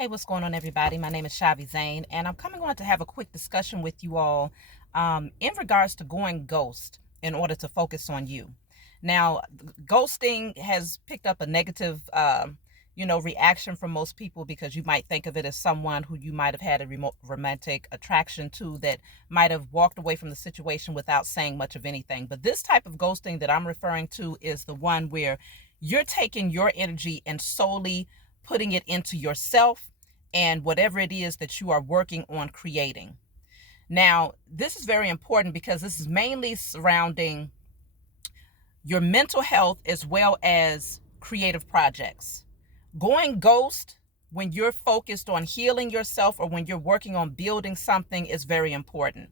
Hey, what's going on, everybody? My name is Shavi Zane, and I'm coming on to have a quick discussion with you all in regards to going ghost in order to focus on you. Now, ghosting has picked up a negative, reaction from most people because you might think of it as someone who you might have had a romantic attraction to that might have walked away from the situation without saying much of anything. But this type of ghosting that I'm referring to is the one where you're taking your energy and solely putting it into yourself and whatever it is that you are working on creating. Now, this is very important because this is mainly surrounding your mental health as well as creative projects. Going ghost when you're focused on healing yourself or when you're working on building something is very important.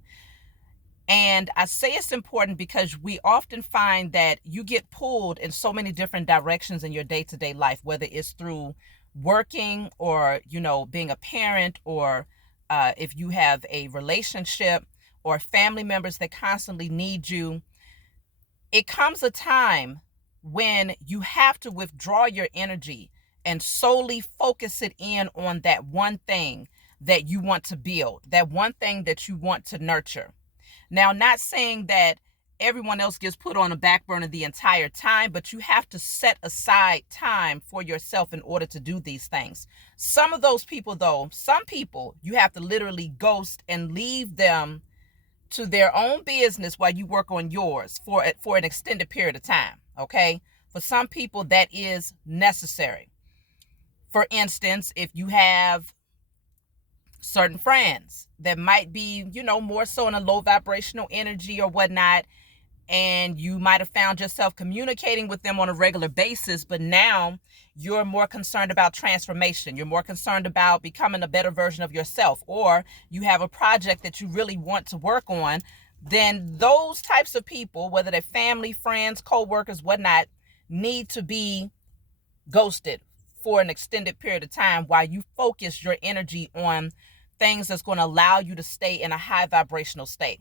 And I say it's important because we often find that you get pulled in so many different directions in your day-to-day life, whether it's through working or, being a parent, or if you have a relationship or family members that constantly need you. It comes a time when you have to withdraw your energy and solely focus it in on that one thing that you want to build, that one thing that you want to nurture. Now, not saying that everyone else gets put on the back burner the entire time, but you have to set aside time for yourself in order to do these things. Some of those people, though, some people you have to literally ghost and leave them to their own business while you work on yours for an extended period of time. Okay. For some people, that is necessary. For instance, if you have certain friends that might be, more so in a low vibrational energy or whatnot, and you might have found yourself communicating with them on a regular basis, but now you're more concerned about transformation. You're more concerned about becoming a better version of yourself, or you have a project that you really want to work on. Then those types of people, whether they're family, friends, co-workers, whatnot, need to be ghosted for an extended period of time while you focus your energy on things that's going to allow you to stay in a high vibrational state.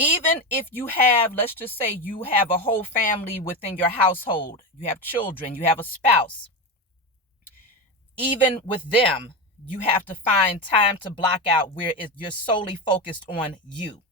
Even if you have, let's just say you have a whole family within your household, you have children, you have a spouse, even with them, you have to find time to block out where you're solely focused on you.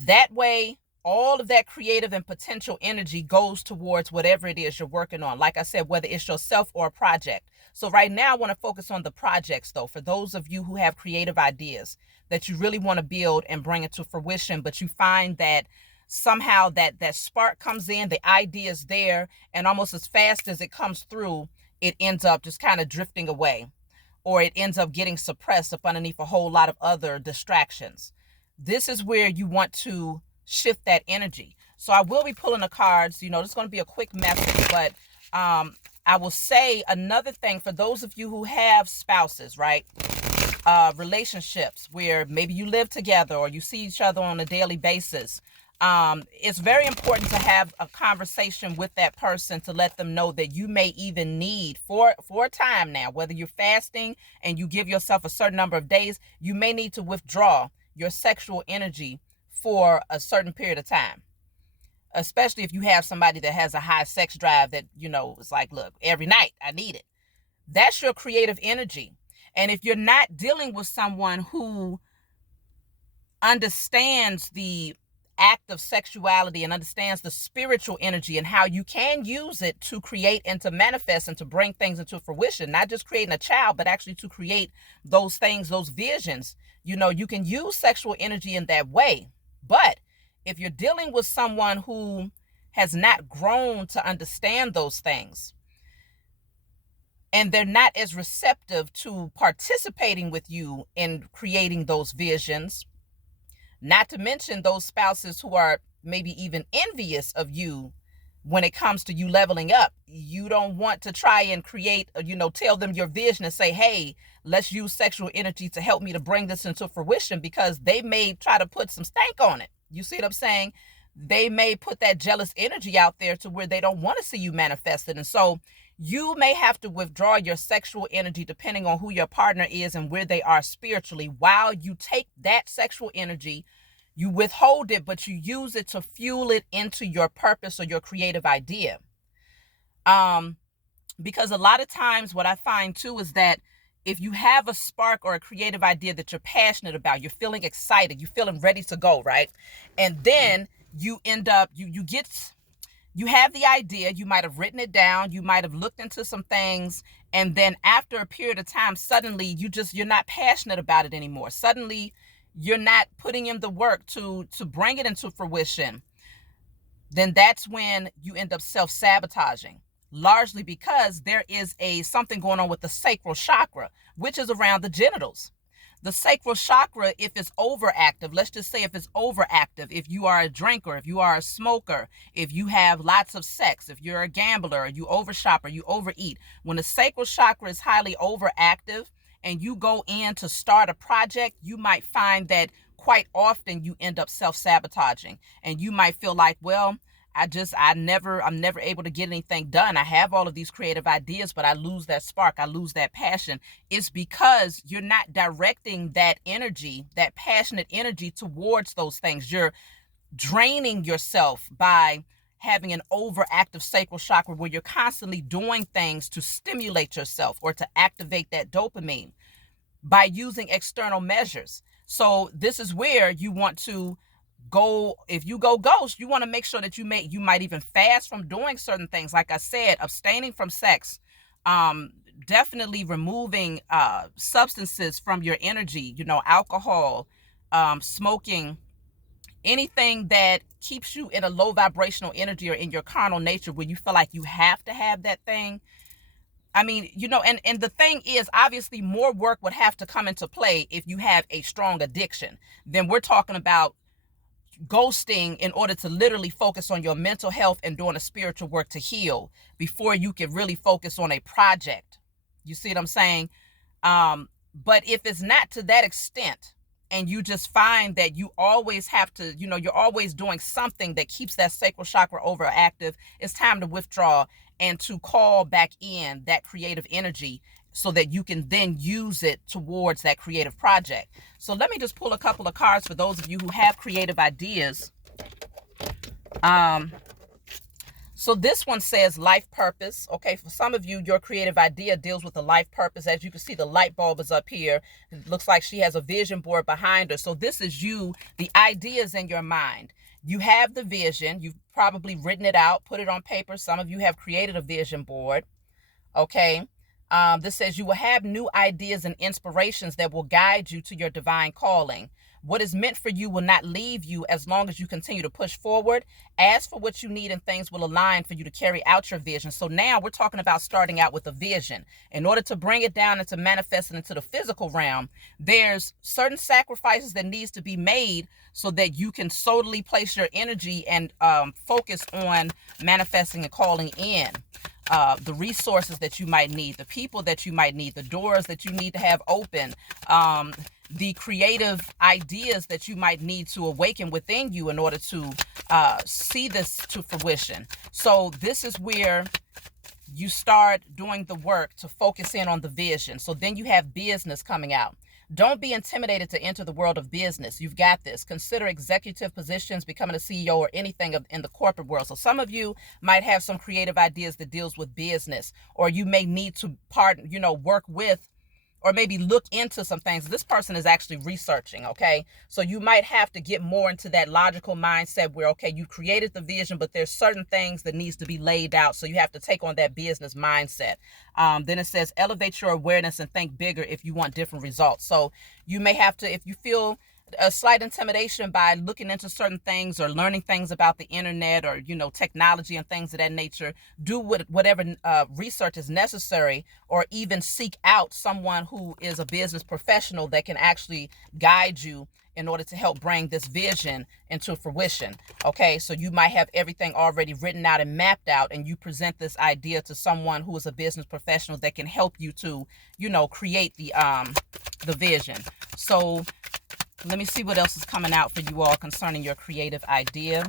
That way, all of that creative and potential energy goes towards whatever it is you're working on. Like I said, whether it's yourself or a project. So right now, I want to focus on the projects, though, for those of you who have creative ideas that you really want to build and bring it to fruition, but you find that somehow that spark comes in, the idea is there, and almost as fast as it comes through, it ends up just kind of drifting away, or it ends up getting suppressed up underneath a whole lot of other distractions. This is where you want to shift that energy. So I will be pulling the cards. This is going to be a quick message, but I will say another thing for those of you who have spouses, right? Relationships where maybe you live together or you see each other on a daily basis. It's very important to have a conversation with that person to let them know that you may even need for a time now, whether you're fasting and you give yourself a certain number of days, you may need to withdraw your sexual energy for a certain period of time, especially if you have somebody that has a high sex drive that, it's like, look, every night I need it. That's your creative energy. And if you're not dealing with someone who understands the act of sexuality and understands the spiritual energy and how you can use it to create and to manifest and to bring things into fruition, not just creating a child, but actually to create those things, those visions, you can use sexual energy in that way. But if you're dealing with someone who has not grown to understand those things, and they're not as receptive to participating with you in creating those visions, not to mention those spouses who are maybe even envious of you when it comes to you leveling up. You don't want to try and create, tell them your vision and say, hey, let's use sexual energy to help me to bring this into fruition, because they may try to put some stank on it. You see what I'm saying? They may put that jealous energy out there to where they don't want to see you manifested. And so you may have to withdraw your sexual energy depending on who your partner is and where they are spiritually, while you take that sexual energy, you withhold it, but you use it to fuel it into your purpose or your creative idea. Because a lot of times what I find too is that if you have a spark or a creative idea that you're passionate about, you're feeling excited, you're feeling ready to go, right? And then you end up, you have the idea, you might have written it down, you might have looked into some things, and then after a period of time, suddenly you're not passionate about it anymore. Suddenly you're not putting in the work to bring it into fruition. Then that's when you end up self-sabotaging, largely because there is something going on with the sacral chakra, which is around the genitals. The sacral chakra, if it's overactive, let's just say if it's overactive, if you are a drinker, if you are a smoker, if you have lots of sex, if you're a gambler, you overshop or you overeat, when the sacral chakra is highly overactive and you go in to start a project, you might find that quite often you end up self-sabotaging, and you might feel like, well, I'm never able to get anything done. I have all of these creative ideas, but I lose that spark. I lose that passion. It's because you're not directing that energy, that passionate energy towards those things. You're draining yourself by having an overactive sacral chakra where you're constantly doing things to stimulate yourself or to activate that dopamine by using external measures. So this is where you want to go. If you go ghost, you want to make sure that you might even fast from doing certain things. Like I said, abstaining from sex, definitely removing substances from your energy, alcohol, smoking, anything that keeps you in a low vibrational energy or in your carnal nature where you feel like you have to have that thing. I mean, and the thing is, obviously more work would have to come into play if you have a strong addiction. Then we're talking about ghosting in order to literally focus on your mental health and doing a spiritual work to heal before you can really focus on a project. You see what I'm saying? But if it's not to that extent, and you just find that you always have to, you're always doing something that keeps that sacral chakra overactive, it's time to withdraw and to call back in that creative energy so that you can then use it towards that creative project. So let me just pull a couple of cards for those of you who have creative ideas. So this one says life purpose. Okay, for some of you, your creative idea deals with the life purpose. As you can see, the light bulb is up here. It looks like she has a vision board behind her. So this is you, the ideas in your mind. You have the vision. You've probably written it out, put it on paper. Some of you have created a vision board. Okay. This says you will have new ideas and inspirations that will guide you to your divine calling. What is meant for you will not leave you as long as you continue to push forward. Ask for what you need and things will align for you to carry out your vision. So now we're talking about starting out with a vision. In order to bring it down and to manifest it into the physical realm, there's certain sacrifices that needs to be made so that you can solely place your energy and focus on manifesting and calling in. The resources that you might need, the people that you might need, the doors that you need to have open, the creative ideas that you might need to awaken within you in order to see this to fruition. So this is where you start doing the work to focus in on the vision. So then you have business coming out. Don't be intimidated to enter the world of business. You've got this. Consider executive positions, becoming a CEO, or anything in the corporate world. So some of you might have some creative ideas that deals with business, or you may need to work with, or maybe look into some things. This person is actually researching, okay? So you might have to get more into that logical mindset where, okay, you created the vision, but there's certain things that needs to be laid out. So you have to take on that business mindset. Then it says, elevate your awareness and think bigger if you want different results. So you may have to, if you feel a slight intimidation by looking into certain things or learning things about the internet or, technology and things of that nature, do whatever research is necessary, or even seek out someone who is a business professional that can actually guide you in order to help bring this vision into fruition. Okay, so you might have everything already written out and mapped out, and you present this idea to someone who is a business professional that can help you to, create the vision. So let me see what else is coming out for you all concerning your creative idea.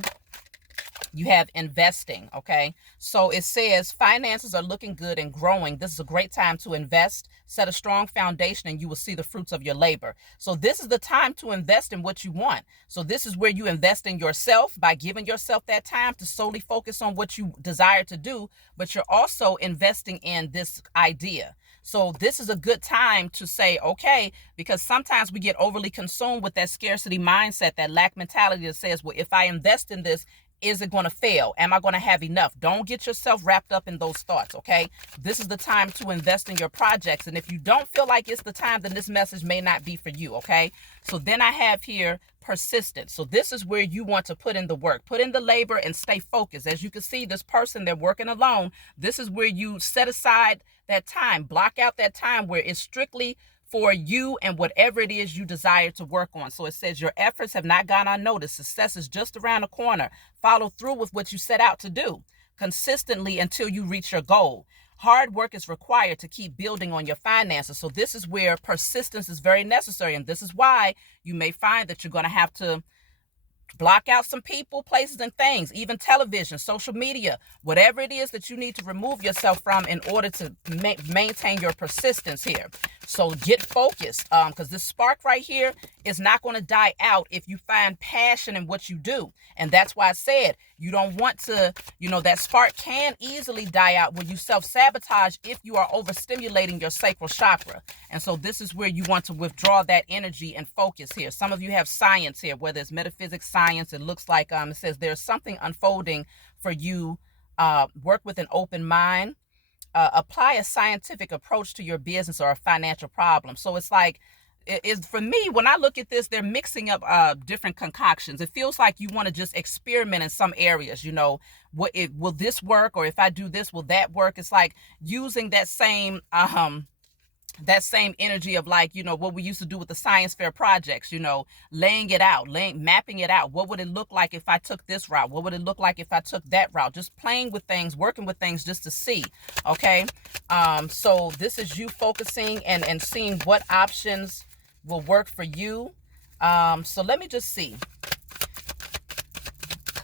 You have investing, okay? So it says finances are looking good and growing. This is a great time to invest. Set a strong foundation and you will see the fruits of your labor. So this is the time to invest in what you want. So this is where you invest in yourself by giving yourself that time to solely focus on what you desire to do, but you're also investing in this idea. So this is a good time to say, okay, because sometimes we get overly consumed with that scarcity mindset, that lack mentality that says, well, if I invest in this, is it going to fail? Am I going to have enough? Don't get yourself wrapped up in those thoughts, okay? This is the time to invest in your projects. And if you don't feel like it's the time, then this message may not be for you, okay? So then I have here persistence. So this is where you want to put in the work, put in the labor, and stay focused. As you can see, this person, they're working alone. This is where you set aside that time, block out that time where it's strictly for you and whatever it is you desire to work on. So it says your efforts have not gone unnoticed. Success is just around the corner. Follow through with what you set out to do consistently until you reach your goal. Hard work is required to keep building on your finances. So this is where persistence is very necessary. And this is why you may find that you're going to have to block out some people, places, and things, even television, social media, whatever it is that you need to remove yourself from in order to maintain your persistence here. So get focused, because this spark right here is not going to die out if you find passion in what you do. And that's why I said you don't want to, that spark can easily die out when you self-sabotage if you are overstimulating your sacral chakra. And so this is where you want to withdraw that energy and focus here. Some of you have science here, whether it's metaphysics, science. It looks like it says there's something unfolding for you. Work with an open mind. Apply a scientific approach to your business or a financial problem. So it's like, for me, when I look at this, they're mixing up different concoctions. It feels like you want to just experiment in some areas. Will this work? Or if I do this, will that work? It's like using that same energy of what we used to do with the science fair projects, laying it out, mapping it out. What would it look like if I took this route? What would it look like if I took that route? Just playing with things, working with things just to see. Okay. So this is you focusing and seeing what options will work for you. So let me just see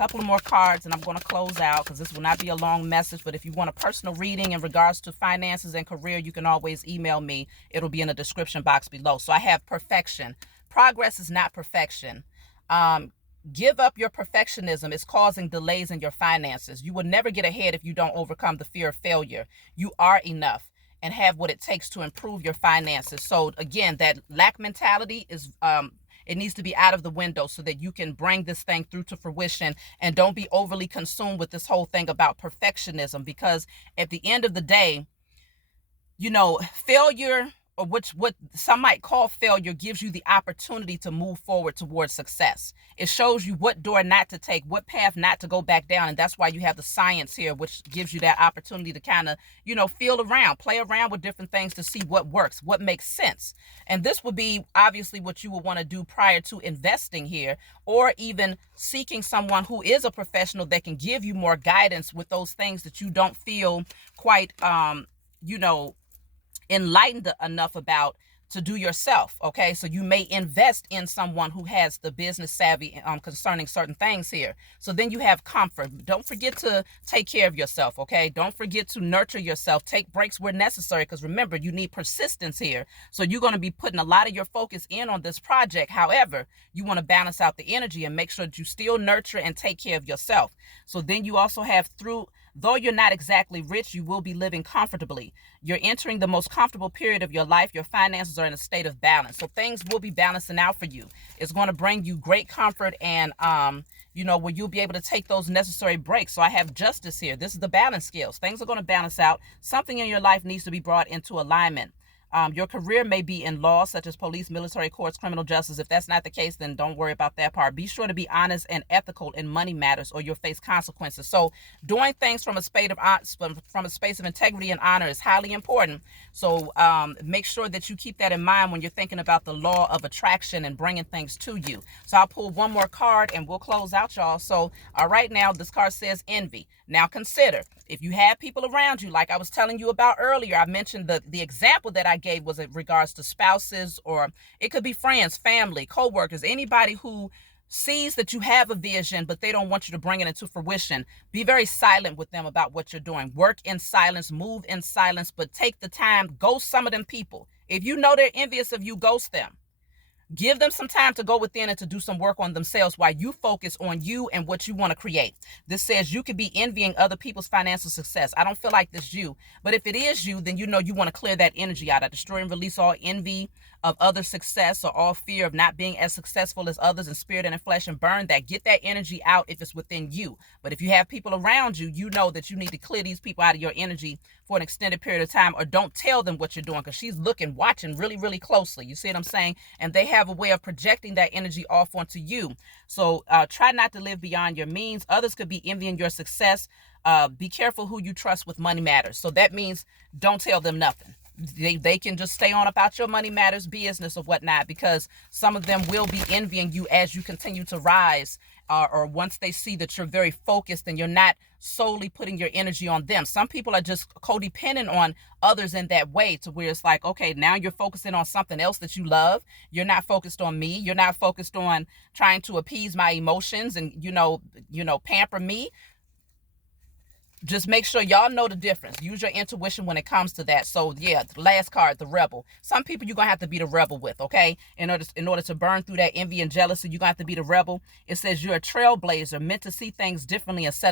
couple of more cards and I'm going to close out, because this will not be a long message. But if you want a personal reading in regards to finances and career, you can always email me. It'll be in the description box below. So I have perfection. Progress is not perfection. Give up your perfectionism. It's causing delays in your finances. You will never get ahead if you don't overcome the fear of failure. You are enough and have what it takes to improve your finances. So again, that lack mentality is it needs to be out of the window so that you can bring this thing through to fruition. And don't be overly consumed with this whole thing about perfectionism, because at the end of the day, failure, or what some might call failure, gives you the opportunity to move forward towards success. It shows you what door not to take, what path not to go back down. And that's why you have the science here, which gives you that opportunity to kind of, feel around, play around with different things to see what works, what makes sense. And this would be obviously what you would want to do prior to investing here, or even seeking someone who is a professional that can give you more guidance with those things that you don't feel quite, enlightened enough about to do yourself. Okay, so you may invest in someone who has the business savvy concerning certain things here. So then you have comfort. Don't forget to take care of yourself. Okay, don't forget to nurture yourself. Take breaks where necessary, because remember, you need persistence here. So you're going to be putting a lot of your focus in on this project. However, you want to balance out the energy and make sure that you still nurture and take care of yourself. So then you also have though you're not exactly rich, you will be living comfortably. You're entering the most comfortable period of your life. Your finances are in a state of balance. So things will be balancing out for you. It's going to bring you great comfort and, where you'll be able to take those necessary breaks. So I have justice here. This is the balance scales. Things are going to balance out. Something in your life needs to be brought into alignment. Your career may be in law, such as police, military, courts, criminal justice. If that's not the case, then don't worry about that part. Be sure to be honest and ethical in money matters, or you'll face consequences. So doing things from a space of integrity and honor is highly important. So make sure that you keep that in mind when you're thinking about the law of attraction and bringing things to you. So I'll pull one more card and we'll close out, y'all. So right now, this card says envy. Now consider, if you have people around you, like I was telling you about earlier, I mentioned the example that I gave was in regards to spouses, or it could be friends, family, co-workers, anybody who sees that you have a vision, but they don't want you to bring it into fruition. Be very silent with them about what you're doing. Work in silence, move in silence, but take the time, ghost some of them people. If you know they're envious of you, ghost them. Give them some time to go within and to do some work on themselves while you focus on you and what you want to create. This says you could be envying other people's financial success. I don't feel like this is you, but if it is you, then you know you want to clear that energy out. I destroy and release all envy of other success or all fear of not being as successful as others in spirit and in flesh, and burn that. Get that energy out if it's within you. But if you have people around you, you know that you need to clear these people out of your energy for an extended period of time, or don't tell them what you're doing, because she's looking, watching really, really closely. You see what I'm saying? And they have a way of projecting that energy off onto you. So try not to live beyond your means. Others could be envying your success. Be careful who you trust with money matters. So that means don't tell them nothing. They can just stay on about your money matters business or whatnot, because some of them will be envying you as you continue to rise, or once they see that you're very focused and you're not solely putting your energy on them. Some people are just codependent on others in that way, to where it's like, okay, now you're focusing on something else that you love. You're not focused on me. You're not focused on trying to appease my emotions and, pamper me. Just make sure y'all know the difference. Use your intuition when it comes to that. So yeah, the last card, the rebel. Some people you're gonna have to be the rebel with, okay? In order to burn through that envy and jealousy, you're gonna have to be the rebel. It says you're a trailblazer, meant to see things differently and set